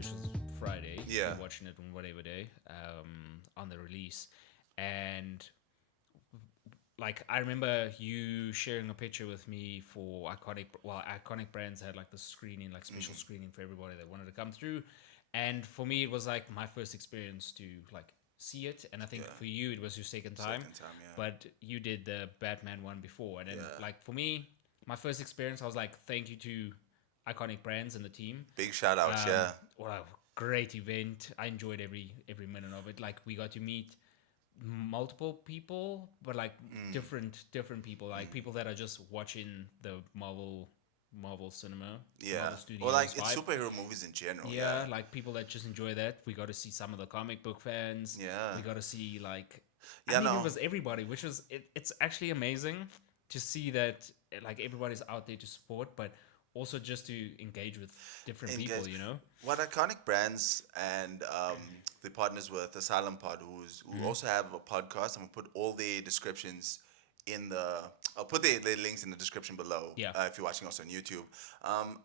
which was Friday. Yeah. We're watching it on whatever day on the release, and like I remember you sharing a picture with me for Iconic Brands had like the screening, like special screening for everybody that wanted to come through, and for me it was like my first experience to like see it, and I think Yeah. for you it was your second time, Second time, yeah. but you did the Batman one before, and then Yeah. like for me, my first experience, I was like, thank you to Iconic Brands and the team. Big shout out, yeah. What a great event! I enjoyed every minute of it. Like we got to meet multiple people, but like different people, like people that are just watching the Marvel cinema, Yeah. Marvel Or Studios like it's vibe. superhero movies in general. Yeah, Yeah. like people that just enjoy that. We got to see some of the comic book fans. Yeah. We got to see like Yeah, I think no. it was everybody, which was it's actually amazing to see that like everybody's out there to support, but also just to engage with different people, Engage. you know? What Iconic Brands and the partners with Asylum Pod, who also have a podcast. I'm gonna put all the descriptions in the. I'll put the links in the description below. Yeah. If you're watching us on YouTube,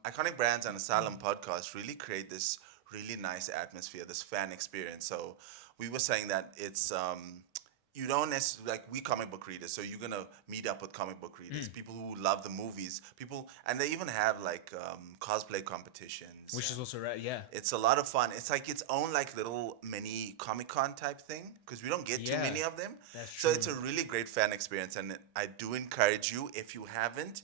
Iconic Brands and Asylum Podcast really create this really nice atmosphere, this fan experience. So we were saying that it's you don't necessarily like we comic book readers, so you're gonna meet up with comic book readers, people who love the movies, people, and they even have like cosplay competitions, Which is and also right, yeah. it's a lot of fun. It's like its own like little mini Comic Con type thing because we don't get too Yeah, many of them. that's So it's a true. really great fan experience, and I do encourage you if you haven't,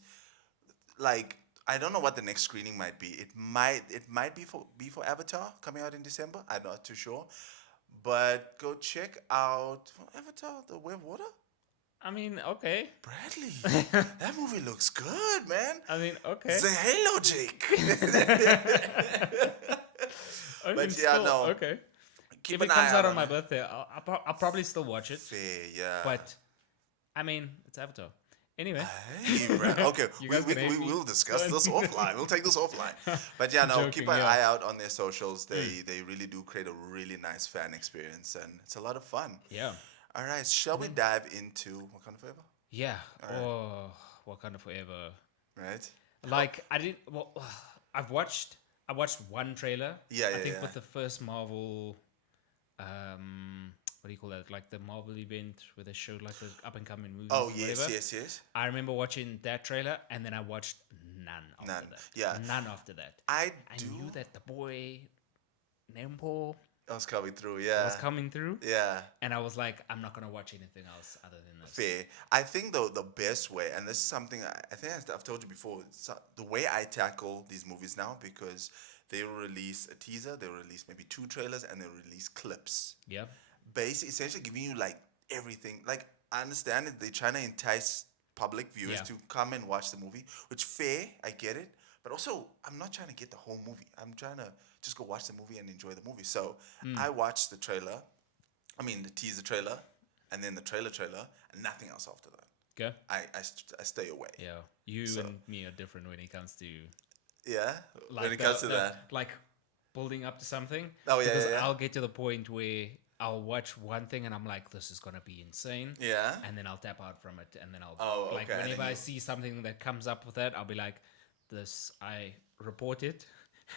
like. I don't know what the next screening might be. It might be for Avatar coming out in December. I'm not too sure. But go check out Avatar: The Way of Water. I mean, okay. Bradley, that movie looks good, man. I mean, okay. Say hello, Jake. I mean, But yeah, still, no. okay. Keep If an it comes eye out out on my it. birthday, I'll probably still watch it. Fair, yeah. But I mean, it's Avatar. Anyway, Hey, Brad. Okay, You guys can hate me. we'll discuss this offline. We'll take this offline. But yeah, no, Joking, keep an yeah. eye out on their socials. They really do create a really nice fan experience, and it's a lot of fun. yeah, All right, shall we dive into Wakanda Forever? yeah. Oh, Wakanda Forever. Right? Like I didn't. Well, I watched one trailer. Yeah, I yeah, think yeah. with the first Marvel, what do you call that? Like the Marvel event where they showed like the up and coming movies. Oh or yes, whatever. yes. I remember watching that trailer, and then I watched none after None. that. Yeah. None after that. I I do. knew that the boy Nempo I was coming through. Yeah. was coming through, Yeah. and I was like, I'm not gonna watch anything else other than this. Fair. I think though the best way, and this is something I think I've told you before, the way I tackle these movies now, because they will release a teaser, they will release maybe two trailers, and they'll release clips. Yeah, Basically, essentially giving you like everything. Like I understand that they're trying to entice public viewers Yeah. to come and watch the movie, which fair, I get it. But also, I'm not trying to get the whole movie. I'm trying to just go watch the movie and enjoy the movie. So I watched the trailer, the teaser trailer, and then the trailer, and nothing else after that. okay. I stay away. Yeah, you So- and me are different when it comes to Yeah? like When it comes to that. like building up to something. Oh, yeah, because yeah, yeah. I'll get to the point where I'll watch one thing and I'm like, this is gonna be insane. Yeah? And then I'll tap out from it, and then I'll Oh, like okay, and whenever then I you- see something that comes up with that, I'll be like, this I report it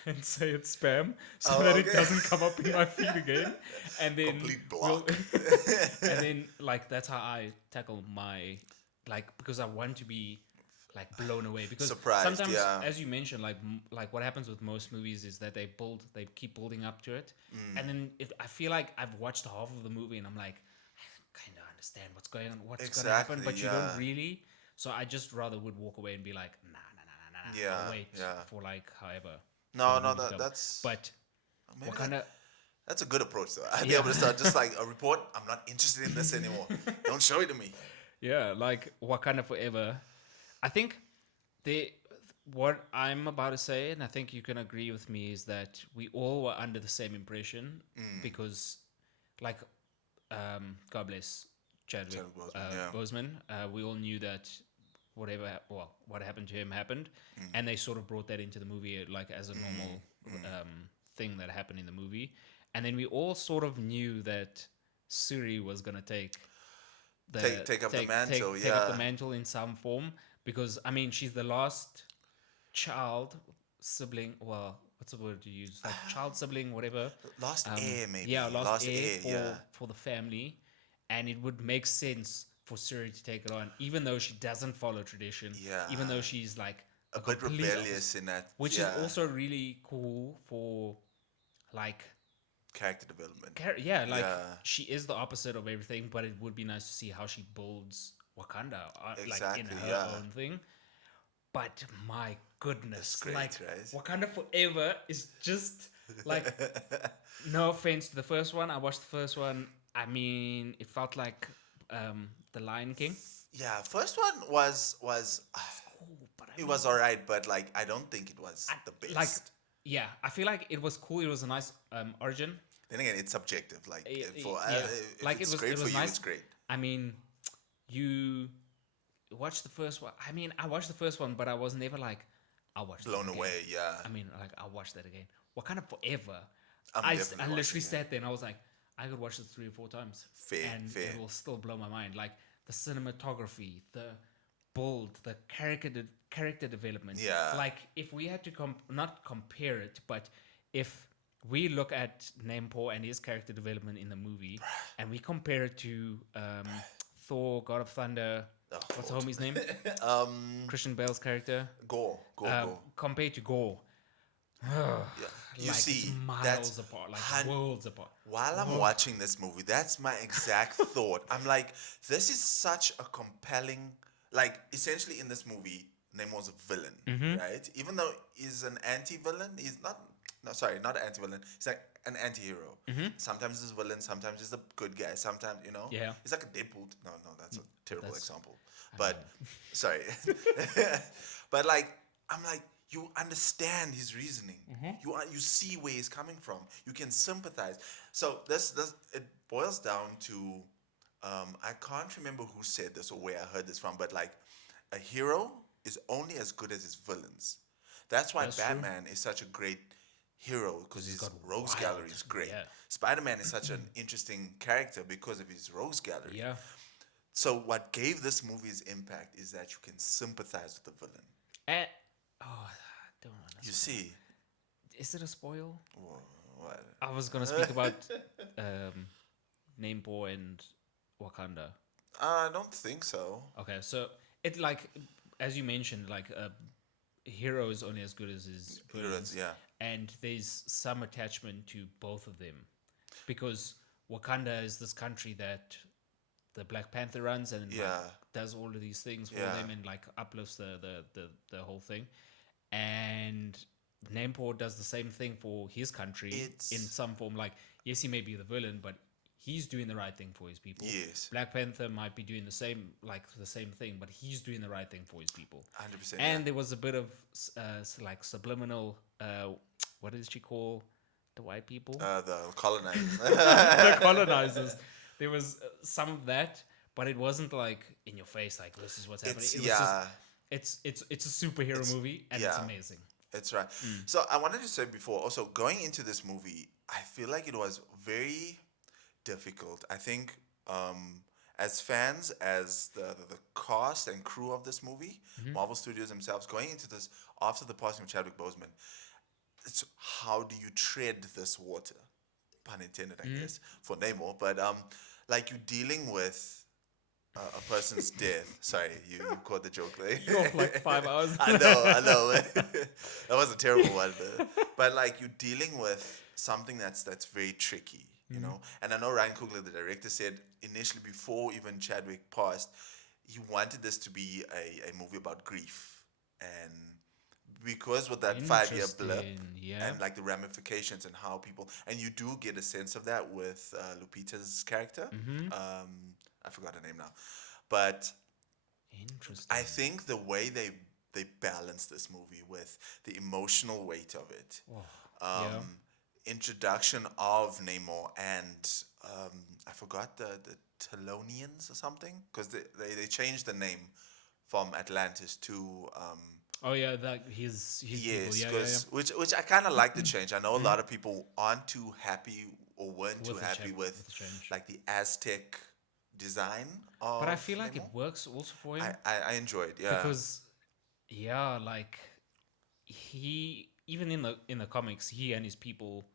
and say it's spam so Oh, that it okay. doesn't come up in my feed again. And then Complete block. and then like that's how I tackle my like, because I want to be like blown away, because Surprised, sometimes yeah. as you mentioned, like what happens with most movies is that they keep building up to it, and then I feel like I've watched half of the movie and I'm like, I kind of understand what's going on, what's going to happen, Exactly, but you yeah. don't really. So I just rather would walk away and be like, nah. Yeah, I'll wait yeah. for like however. No, for the no, movie to come. that's But maybe what kind of that's a good approach though. I'd be Yeah. able to start just like a report. I'm not interested in this anymore. Don't show it to me. Yeah, like Wakanda Forever. I think what I'm about to say, and I think you can agree with me, is that we all were under the same impression because, like, God bless Chadwick Chadwick Boseman, yeah. Boseman. We all knew that what happened to him happened, and they sort of brought that into the movie like as a normal thing that happened in the movie, and then we all sort of knew that Suri was gonna take Take up the mantle, take up the yeah. mantle in some form, because I mean she's the last child sibling. Well, what's the word you use? Like child sibling, whatever. Lost Air, maybe. Yeah, lost Lost heir Air, yeah. for the family, and it would make sense for Suri to take it on, even though she doesn't follow tradition. Yeah. Even though she's like A a bit complete rebellious in that. which is Yeah. also really cool for like Character development. yeah, like Yeah. she is the opposite of everything, but it would be nice to see how she builds Wakanda, like in Exactly, her yeah. own thing. But my goodness, It's great, like right? Wakanda Forever is just like, no offense to the first one. I watched the first one. I mean, it felt like the Lion King. Yeah, first one was Cool, but I it mean, was alright, but like I don't think it was the best. like, yeah, I feel like it was cool. It was a nice origin. Then again, it's subjective. Like for Yeah, if like it's it was. great It for was you, nice. it's great. I mean, you watched the first one. I mean, I watched the first one, but I was never like, I'll watch Blown that again. away, yeah. I mean, like, I'll watch that again. Wakanda Forever. I'm I definitely literally watching it. sat there and I was like, I could watch this 3 or 4 times. Fair, and fair. it will still blow my mind. Like the cinematography, the build, the character development. Yeah. Like if we had to not compare it, but if we look at Namor and his character development in the movie, and we compare it to Thor, God of Thunder. What's the homie's name? Christian Bale's character. Go. Compared to Gore. Yeah. You Like, see, it's miles that's apart, like hun- worlds apart. while I'm watching this movie, that's my exact thought. I'm like, this is such a compelling, like, essentially in this movie, Namor's a villain, Mm-hmm. right? Even though he's an anti-villain, he's not, no, sorry, not an anti-villain, he's like an anti-hero. Sometimes he's a villain, sometimes he's a good guy, sometimes, you know? Mm-hmm. Yeah. He's like a Deadpool. No, that's a terrible That's- example. But, sorry. But, like, I'm like, you understand his reasoning. You see where he's coming from. You can sympathize. So this it boils down to I can't remember who said this or where I heard this from, but like a hero is only as good as his villains. That's why That's true. Batman is such a great hero because his got rogues wild, gallery is great. yeah. Spider-Man is such an interesting character because of his rogues gallery. Yeah. So what gave this movie its impact is that you can sympathize with the villain. And I don't know. You see, Is it a spoil? what? I was gonna speak about Namor and Wakanda. I don't think so. Okay, so it like as you mentioned, like a hero is only as good as his villains, Yeah. and there's some attachment to both of them because Wakanda is this country that the Black Panther runs and like, Yeah. does all of these things for Yeah. them and like uplifts the whole thing, and Namor does the same thing for his country in some form. Like, yes, he may be the villain, but he's doing the right thing for his people. Yes. Black Panther might be doing the same thing, but he's doing the right thing for his people. 100%. And there was a bit of like subliminal. What did she call the white people? The colonizers. The colonizers. There was some of that, but it wasn't like in your face, like this is what's happening. It was just, it's a superhero movie, and it's amazing. It's right. So I wanted to say before, also going into this movie, I feel like it was very difficult. I think as fans, as the cast and crew of this movie, Marvel Studios themselves, going into this after the passing of Chadwick Boseman, it's how do you tread this water? Pun intended, I guess, for Namor. But like you're dealing with a person's death. Sorry, you caught the joke there. You off like 5 hours. I know. That was a terrible one. But like you're dealing with something that's very tricky, you know. And I know Ryan Coogler, the director, said initially before even Chadwick passed, he wanted this to be a movie about grief, and because with that 5-year blip Yeah. and like the ramifications and how people, and you do get a sense of that with Lupita's character. I forgot her name now, but Interesting. I think the way they balance this movie with the emotional weight of it, introduction of Namor and I forgot the Talonians or something, because they changed the name from Atlantis to Oh yeah, that his yes, people. Yeah. which I kind of like the change. I know a lot of people aren't too happy or weren't With too the happy change- with with the change. like the Aztec design of But I feel like Namor. it works also for him I enjoyed, yeah. because, yeah, like he even in the comics, he and his people,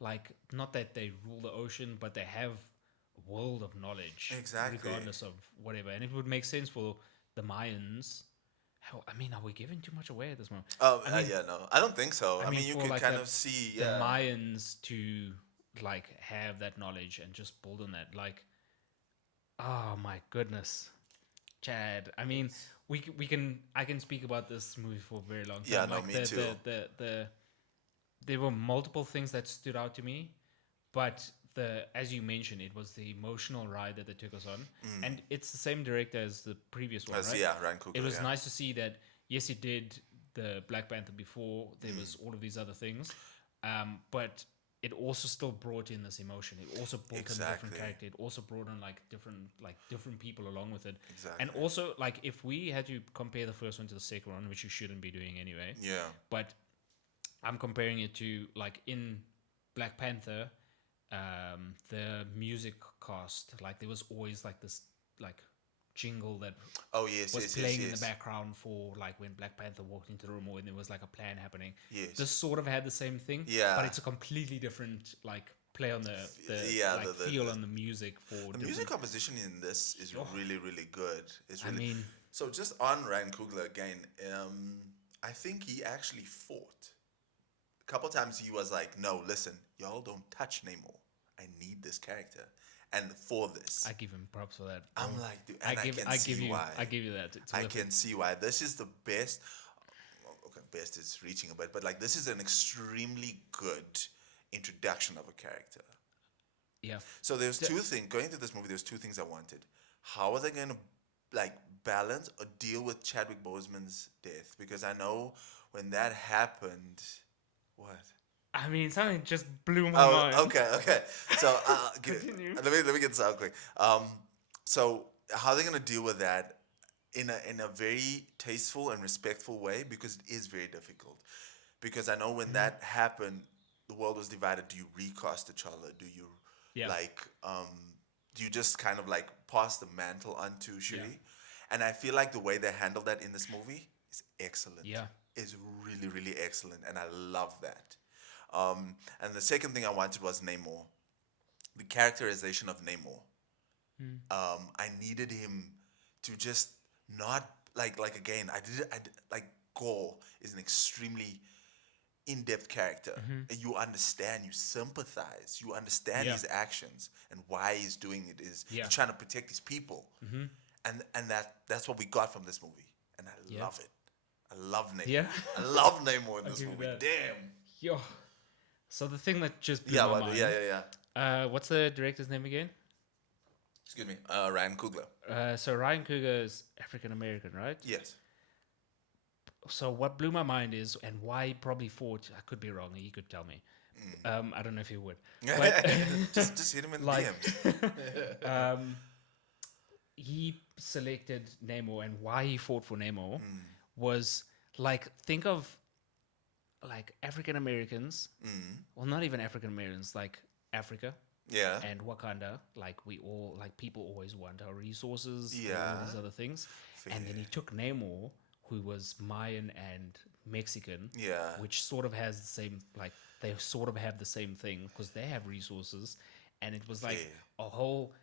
like, not that they rule the ocean, but they have a world of knowledge, Exactly. regardless of whatever. And it would make sense for the Mayans. How, I mean, are we giving too much away at this moment? Oh, I mean, yeah, no, I don't think so. I I mean, mean, you for could like kind of see, the yeah, Mayans to like have that knowledge and just build on that, like, oh my goodness, Chad. I mean, we can I can speak about this movie for a very long time. yeah, no, Like me too. the there were multiple things that stood out to me, but the as you mentioned, it was the emotional ride that they took us on, and it's the same director as the previous one, As, right? yeah, Ryan It Coogler, was yeah. nice to see that. Yes, he did the Black Panther before. There was all of these other things, but it also still brought in this emotion. It also brought in a different Exactly. character. It also brought in like different people along with it. Exactly. And also, like, if we had to compare the first one to the second one, which you shouldn't be doing anyway, Yeah. but I'm comparing it to, like, in Black Panther, the music cast, like, there was always like this like jingle that Oh, yes, was yes, playing yes, in the yes. background for like when Black Panther walked into the room or when there was like a plan happening. Yes. This sort of had the same thing, Yeah. but it's a completely different like play on the Yeah, like feel on the music for the different. music composition in this is Oh. really, really good. It's I really mean, so. Just on Ryan Coogler again, I think he actually fought a couple times. He was like, "No, listen, y'all don't touch Namor. I need this character, and for this, I give him props for that. I'm bro. like, dude, and I can see why. I give you that. It's I worth it. can see why. This is the best. Well, okay, best is reaching a bit, but like this is an extremely good introduction of a character. Yeah. So there's two things going into this movie. There's two things I wanted. How are they going to like balance or deal with Chadwick Boseman's death? Because I know when that happened, what? I mean, something just blew my Oh, mind. okay. So Continue. let me get this out quick. So how are they going to deal with that in a very tasteful and respectful way? Because it is very difficult. Because I know when that happened, the world was divided. Do you recast T'Challa? Do you Yeah. like do you just kind of like pass the mantle onto Shuri? Yeah. And I feel like the way they handled that in this movie is excellent. Yeah. Is really, really excellent, and I love that. And the second thing I wanted was Namor, the characterization of Namor. I needed him to just not like again. Like Gore is an extremely in-depth character. And you understand, you sympathize, you understand Yeah. his actions and why he's doing it. Is Yeah. he's trying to protect his people, and that's what we got from this movie, and I love it. I love Namor. Yeah. I love Namor in this give you movie. that. Damn. Yo. So the thing that just blew Yeah, my well, mind. yeah. What's the director's name again? Excuse me, Ryan Coogler. So Ryan Coogler is African American, right? Yes. So what blew my mind is, and why he probably fought. I could be wrong. He could tell me. I don't know if he would. But just hit him in the like, DMs. he selected Namor, and why he fought for Namor was like, think of like African Americans. Well, not even African Americans, like Africa. Yeah. And Wakanda, like we all, like people always want our resources, and all Yeah. these other things. And then he took Namor, who was Mayan and Mexican, Yeah. which sort of has the same, like they sort of have the same thing because they have resources, and it was like Yeah. a whole.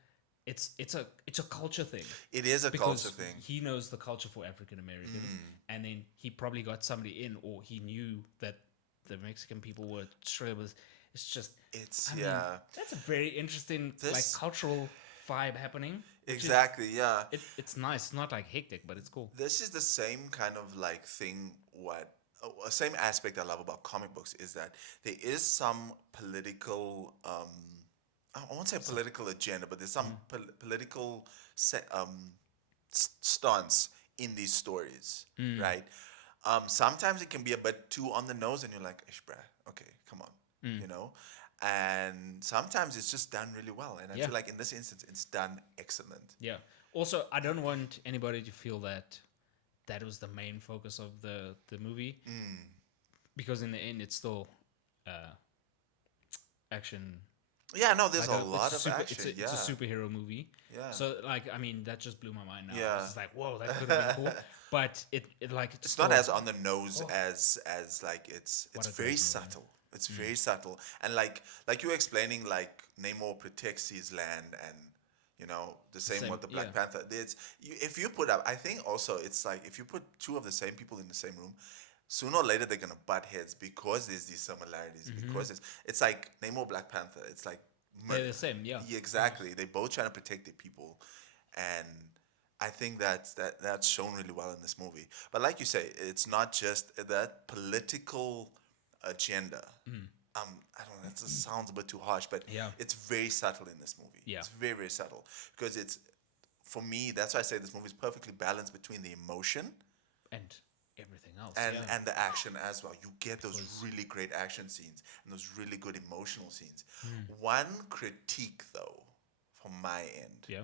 It's a culture thing. It is a Because culture thing. he knows the culture for African Americans, and then he probably got somebody in, or he knew that the Mexican people were straight with. It's just It's I mean, that's a very interesting like This- cultural vibe happening. which is- Exactly, yeah. it's nice. It's not like hectic, but it's cool. This is the same kind of like thing. Same aspect I love about comic books is that there is some political. I won't say political agenda, but there's some political stance in these stories, right? Sometimes it can be a bit too on the nose, and you're like, "Ish, bruh, okay, come on," you know. And sometimes it's just done really well, and I Yeah. feel like in this instance, it's done excellent. Yeah. Also, I don't want anybody to feel that that was the main focus of the movie, because in the end, it's still action Yeah, no, there's Like a it's lot a of super, action. it's a Yeah, superhero movie. yeah, So like, I mean, that just blew my mind. Now yeah. it's just like, whoa, that could have been cool, but it like it's It's not still as on the nose oh, as like what it's a very great movie. subtle. It's very subtle, and like you were explaining, like Namor protects his land, and the same Same, with the yeah. Black Panther. If you put up, I think also it's like if you put two of the same people in the same room, sooner or later they're gonna butt heads because there's these similarities. Because it's like Namor Black Panther. It's like They're the same, yeah. yeah, exactly. They both trying to protect their people, and I think that's shown really well in this movie. But like you say, it's not just that political agenda. I don't know. That just sounds a bit too harsh, but Yeah. it's very subtle in this movie. Yeah. It's very very subtle because it's for me. That's why I say this movie is perfectly balanced between the emotion And everything else, and yeah. and the action as well. You get those Was- really great action scenes and those really good emotional scenes. Hmm. One critique though, from my end, Yeah.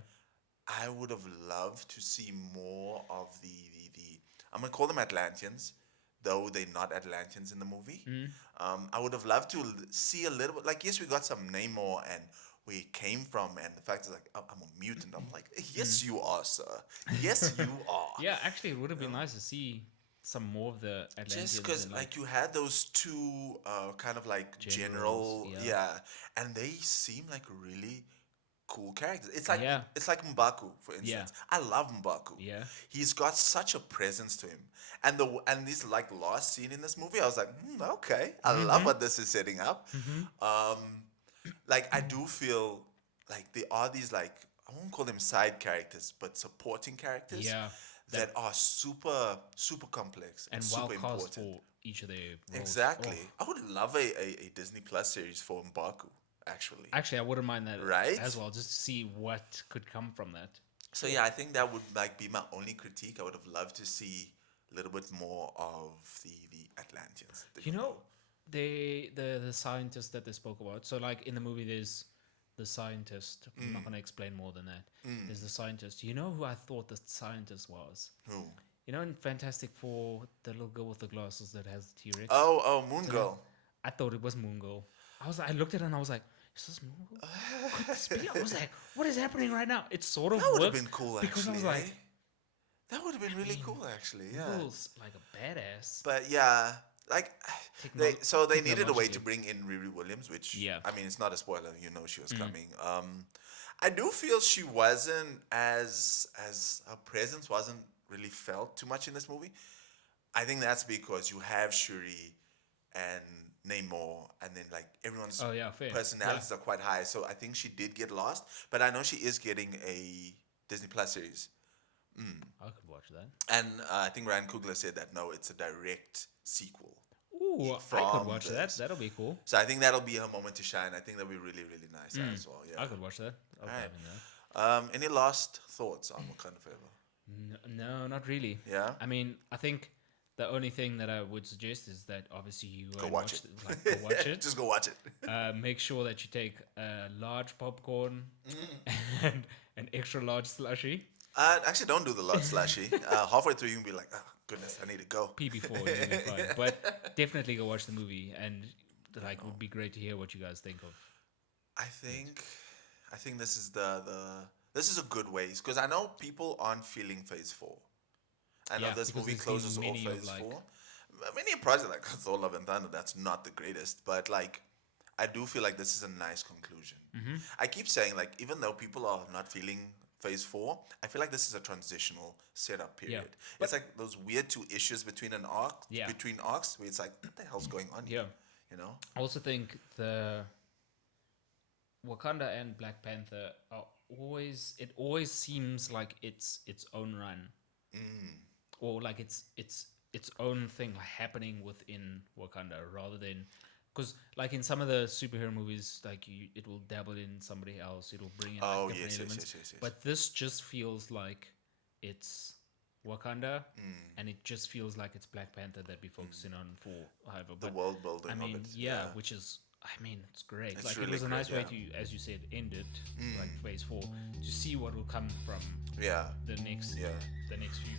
I would have loved to see more of the I'm gonna call them Atlanteans, though they're not Atlanteans in the movie. I would have loved to see a little bit. Like, yes, we got some Namor and where he came from, and the fact is like I'm a mutant. I'm like, yes, you are, sir. Yes, you are. Yeah, actually, it would have been nice to see some more of the Atlanteans. Just because and, like you had those two kind of like Generals, general, yeah. yeah, and they seem like really cool characters. It's like Yeah. it's like M'Baku, for instance. I love M'Baku. Yeah. He's got such a presence to him, and this like last scene in this movie, I was like, okay, I love what this is setting up. Like I do feel like there are these like I won't call them side characters, but supporting characters. Yeah. That are super super complex And super well cast important. for each of their roles. Exactly. Oh. I would love a Disney Plus series for M'Baku, actually. Actually, I wouldn't mind that Right? as well, just to see what could come from that. So yeah, I think that would like be my only critique. I would have loved to see a little bit more of the Atlanteans. You know, the scientist that they spoke about. So like in the movie, there's the scientist. I'm not gonna explain more than that. There's the scientist. You know who I thought the scientist was? Who? You know in Fantastic Four, the little girl with the glasses that has the T-Rex. Oh, Moon Girl. I thought it was Moon Girl. I looked at it and I was like, is this Moon Girl? Could this be? I was like, what is happening right now? It sort of That would have works been cool, because I actually. was like, Eh? That would have been really cool, actually. Moon Yeah. Girl's like a badass. But yeah, like they needed a way to bring in Riri Williams, which Yeah. I mean it's not a spoiler, you know she was coming. I do feel she wasn't as her presence wasn't really felt too much in this movie. I think that's because you have Shuri and Namor, and then like everyone's Oh yeah, fair. personalities are quite high, so I think she did get lost. But I know she is getting a Disney Plus series. I could watch that. And I think Ryan Coogler said that no, it's a direct sequel. Ooh, I From could watch that. this. That'll be cool. So I think that'll be her moment to shine. I think that'll be really, really nice as well. Yeah. I could watch that. I'll Alright. dive in that. Any last thoughts on Wakanda Forever? No, not really. Yeah? I mean, I think the only thing that I would suggest is that obviously you Go watch it. Go watch it. Just go watch it. Make sure that you take a large popcorn Mm. and an extra large slushy. Actually, don't do the lot slashy. Halfway through, you can be like, oh, goodness, I need to go. Pee before, you'll be fine. But definitely go watch the movie, and like, it would be great to hear what you guys think of. I think this is this is a good way because I know people aren't feeling Phase 4. I know Yeah, this because movie there's been closes all many of, Phase like- 4. Many projects like Thor, Love and Thunder, that's not the greatest, but like I do feel like this is a nice conclusion. I keep saying like even though people are not feeling Phase 4, I feel like this is a transitional setup period. It's like those weird two issues between between arcs where it's like what the hell's going on here? Yeah. You know? I also think the Wakanda and Black Panther are always seems like it's its own run, or like its own thing happening within Wakanda rather than because like in some of the superhero movies like it will dabble in somebody else, it'll bring in like, Oh, different yes, elements, yes. but this just feels like it's Wakanda, and it just feels like it's Black Panther that we're focusing on for however. The But world building I mean, of it. yeah, which is, I mean, it's great. It's Like really it was a nice great, way to, as you said, end it like Phase 4 to see what will come from Yeah. the next Yeah. few.